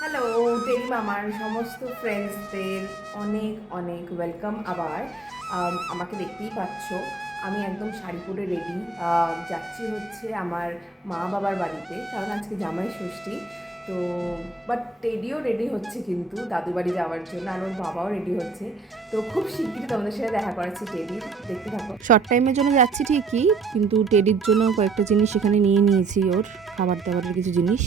Hello টেরি মামার সমস্ত ফ্রেন্ডসদের অনেক অনেক ওয়েলকাম আবার। আমাকে দেখতেই পাচ্ছ, আমি একদম শাড়ি পরে রেডি যাচ্ছি হচ্ছে আমার মা বাবার বাড়িতে, কারণ আজকে জামাই ষষ্ঠী। তো বাট টেডিও রেডি হচ্ছে কিন্তু দাদু বাড়ি যাওয়ার জন্য, আর ওর বাবাও রেডি হচ্ছে। তো খুব শিগগিরই তোমাদের সাথে দেখা করাচ্ছি টেডি দেখতে থাকো। শর্ট টাইমের জন্য যাচ্ছি ঠিকই, কিন্তু টেডির জন্য কয়েকটা জিনিস এখানে নিয়ে নিয়েছি ওর, খাবার দাবারের কিছু জিনিস।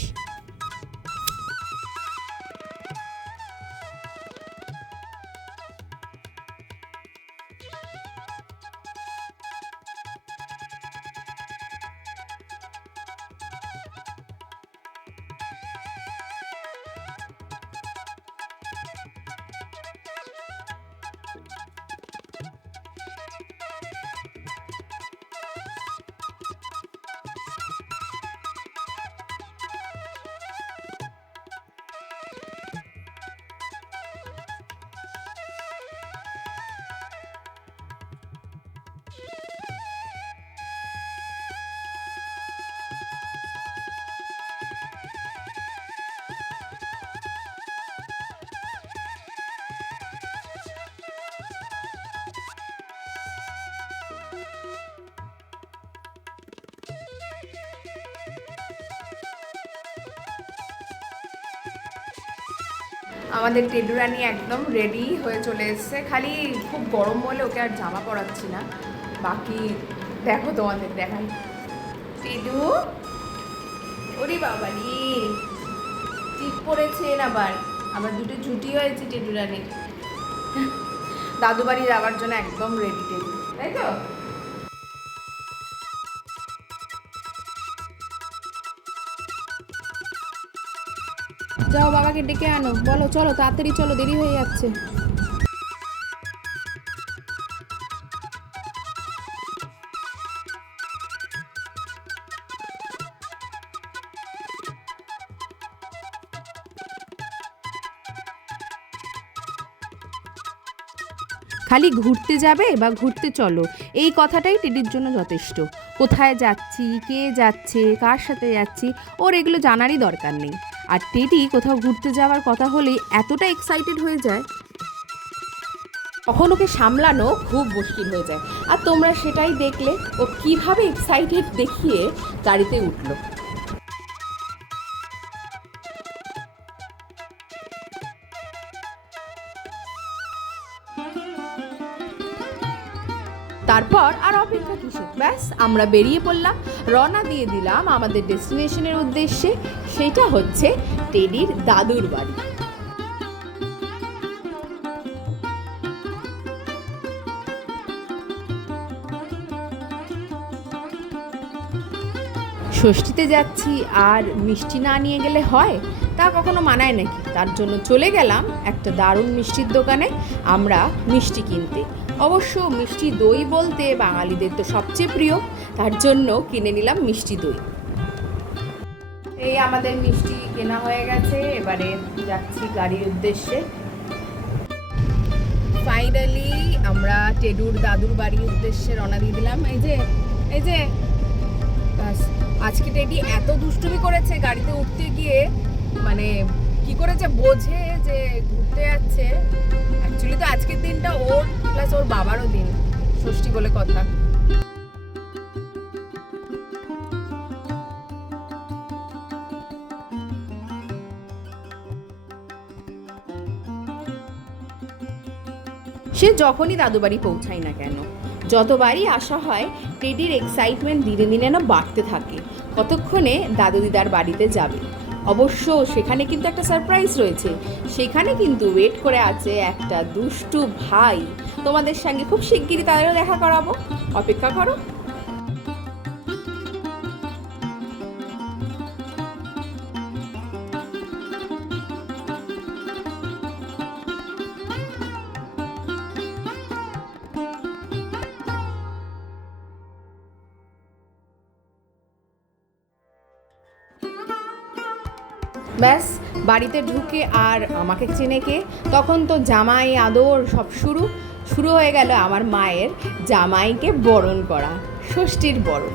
আমাদের টেডুরানি একদম রেডি হয়ে চলে এসেছে। খালি খুব গরম বলে ওকে আর জামা পরাচ্ছি না। বাকি দেখো তোমাদের দেখাই। টেডু, ওরে বাবা বাবারি টিপ পড়েছেন আবার? আবার দুটো ছুটি হয়েছে টেডুরানির। দাদু বাড়ি যাওয়ার জন্য একদম রেডি টেডু। তাই তো? যাও বাবাকে ডেকে আনো। বলো, চলো, তাড়াতাড়ি চলো, দেরি হয়ে যাচ্ছে। খালি ঘুরতে যাবে বা ঘুরতে চলো, এই কথাটাই টেডির জন্য যথেষ্ট। কোথায় যাচ্ছি, কে যাচ্ছে, কার সাথে যাচ্ছি, ওর এগুলো জানারই দরকার নেই। আর টেডি কোথাও ঘুরতে যাওয়ার কথা হলেই এতটা এক্সাইটেড হয়ে যায়। তখন ওকে সামলানো খুব মুশকিল হয়ে যায়। আর তোমরা সেটাই দেখলে, ও কীভাবে এক্সাইটেড দেখিয়ে গাড়িতে উঠল। তারপর ব্যাস, আমরা বেরিয়ে পড়লাম। রওনা দিয়ে দিলাম আমাদের ডেস্টিনেশনের উদ্দেশ্যে। সেটা হচ্ছে টেডির দাদুর বাড়ি। ষষ্ঠীতে যাচ্ছি, আর মিষ্টি না নিয়ে গেলে হয়? তা কখনো মানায় নাকি? তার জন্য চলে গেলাম একটা দারুণ মিষ্টির দোকানে। আমরা মিষ্টি কিনতে। অবশ্য মিষ্টি দই বলতে বাঙালিদের তো সবচেয়ে প্রিয়, তার জন্য কিনে নিলাম মিষ্টি দই। এই আমাদের মিষ্টি কেনা হয়ে গেছে, এবারে যাচ্ছি গাড়ির উদ্দেশ্যে। ফাইনালি আমরা টেডুর দাদুর বাড়ির উদ্দেশ্যে রওনা দিয়ে দিলাম। এই যে এই যে আজকে টেডি এত দুষ্টুমি করেছে গাড়িতে উঠতে গিয়ে মানে কি করেছে, বোঝে যে ঘুরতে যাচ্ছে। আজকের দিনটা ওর প্লাস ওর বাবারও দিন। ষষ্ঠী বলে কথা। সে যখনই দাদু বাড়ি পৌঁছায় না কেন, যতবারই আসা হয়, টেডির এক্সাইটমেন্ট দিনে দিনে না বাড়তে থাকে। কতক্ষণে দাদু দিদার বাড়িতে যাবে? অবশ্য সেখানে কিন্তু একটা সারপ্রাইজ রয়েছে। সেখানে কিন্তু ওয়েট করে আছে একটা দুষ্টু ভাই। তোমাদের সঙ্গে খুব শিগগিরই তাদেরও দেখা করাবো। অপেক্ষা করো। ব্যাস, বাড়িতে ঢুকে আর আমাকে চেনে কে? তখন তো জামাই, আদর সব শুরু। শুরু হয়ে গেল আমার মায়ের জামাইকে বরণ করা, ষষ্ঠীর বরণ।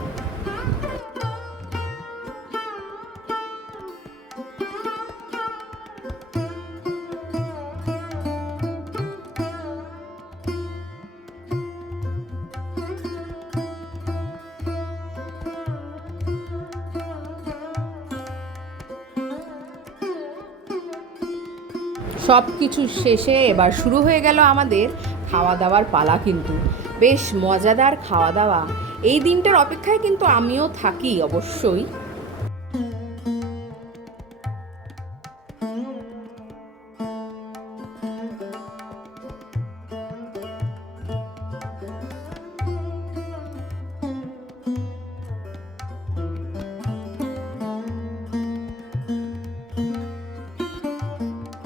সব কিছু শেষে এবার শুরু হয়ে গেল আমাদের খাওয়া দাওয়ার পালা কিন্তু। বেশ মজাদার খাওয়া দাওয়া এই দিনটার অপেক্ষায় কিন্তু আমিও থাকি অবশ্যই।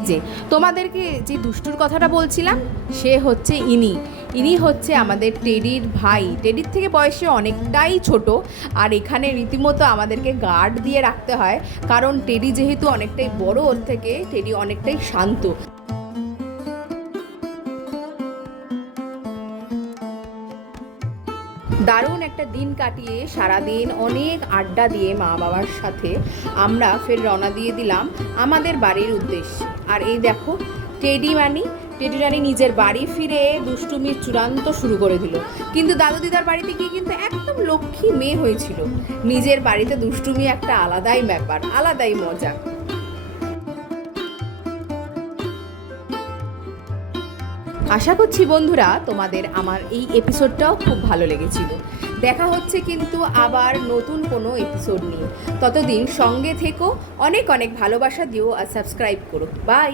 যে তোমাদেরকে যে দুষ্টুর কথাটা বলছিলাম, সে হচ্ছে ইনি। ইনি হচ্ছে আমাদের টেডির ভাই। টেডির থেকে বয়সে অনেকটাই ছোট, আর এখানে রীতিমতো আমাদেরকে গার্ড দিয়ে রাখতে হয়, কারণ টেডি যেহেতু অনেকটাই বড় ওর থেকে, টেডি অনেকটাই শান্ত। একটা দিন কাটিয়ে সারাদিন অনেক আড্ডা দিয়ে মা বাবার সাথে আমরা ফের রওনা দিয়ে দিলাম আমাদের বাড়ির উদ্দেশ্যে। আর এই দেখো, টেডি মানি টেডি রানী নিজের বাড়ি ফিরে দুষ্টুমির চূড়ান্ত শুরু করে দিল। কিন্তু দাদু দিদার বাড়িতে গিয়ে কিন্তু একদম লক্ষ্মী মেয়ে হয়েছিল। নিজের বাড়িতে দুষ্টুমি একটা আলাদাই ব্যাপার, আলাদাই মজা। আশা করছি বন্ধুরা তোমাদের আমার এই এপিসোডটাও খুব ভালো লেগেছিল। দেখা হচ্ছে কিন্তু আবার নতুন কোনো এপিসোড নিয়ে। ততদিন সঙ্গে থেকো, অনেক অনেক ভালোবাসা দিও আর সাবস্ক্রাইব করো। বাই